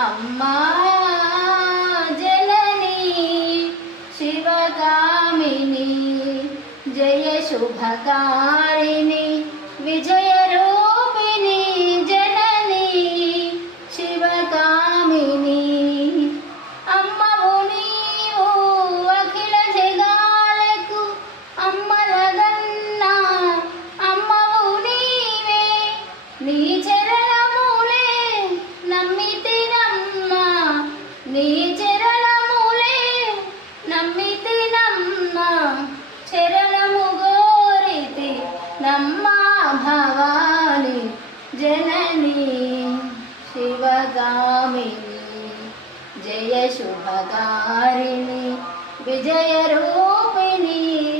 అమ్మా జననీ శివగామిని జయ శుభకారిణి విజయ రూపిణి జననీ శివగామిని అమ్మవు నీవు అఖిల జగాలకు అమ్మలగన్నా అమ్మవు నీవే నీ చరణములే నమ్మితినమ్మా నీ చరణములే నమ్మితినమ్మా చరణము గోరితి నమ్మా భవాని జననీ శివగామిని జయ శుభకారిణి విజయ రూపిణి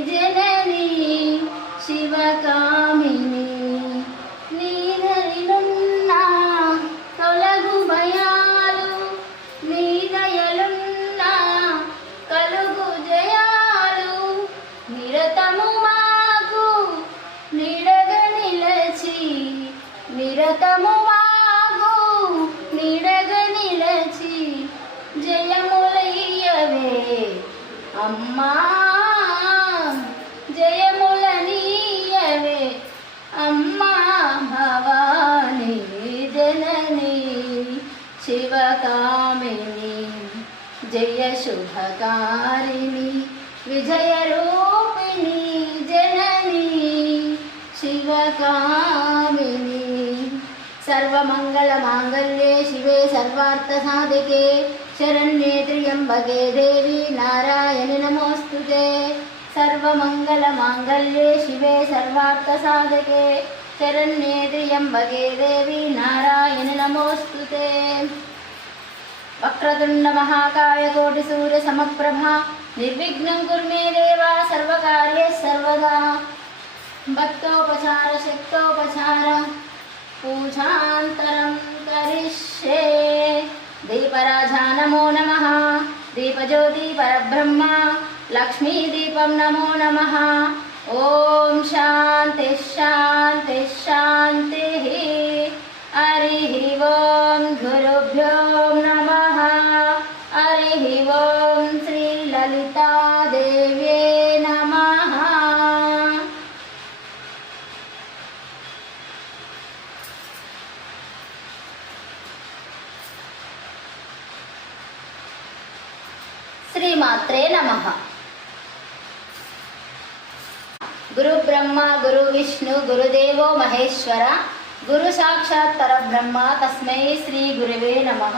జననీ శివకామిని నీ ధరినున్న తొలగు భయాలు నీ దయలున్న కలుగు జయాలు నిరతము మాకు నీడగ నిలచి నిరతము మాకు నీడగ నిలచి జయములయ్యవే అమ్మా జయములనీయవే అమ్మా భవాని జననీ శివకామిని జయ శుభకారిణి విజయ రూపిణి జననీ శివకామిని సర్వమంగళ మాంగళ్యే శివే సర్వార్థ సాధికే శరణ్యే త్ర్యంబకే దేవి నారాయణి నమోస్తుతే సర్వమంగళ మాంగళ్యే శివే సర్వార్థ సాధకే శరణ్యే త్ర్యంబకే దేవి నారాయణి నమోస్తుతే వక్రతుండ మహాకాయ కోటి సూర్య సమప్రభా నిర్విఘ్నం కురు మే దేవా సర్వకార్యే సర్వదా భక్తోపచార శక్తోపచార పూజాంతరం కరిష్యే దీపరాజా నమో నమః దీపజ్యోతి పరబ్రహ్మ లక్ష్మీ దీపం నమో నమః ఓం శాంతి శాంతి శాంతి హరి ఓం గురుభ్యో నమః హరి ఓం శ్రీ లలితాదేవ్యే నమః. శ్రీమాత్రే నమః. గురు బ్రహ్మ గురు విష్ణు గురుదేవో మహేశ్వర గురు సాక్షాత్ పరబ్రహ్మ తస్మై శ్రీ గురవే నమః.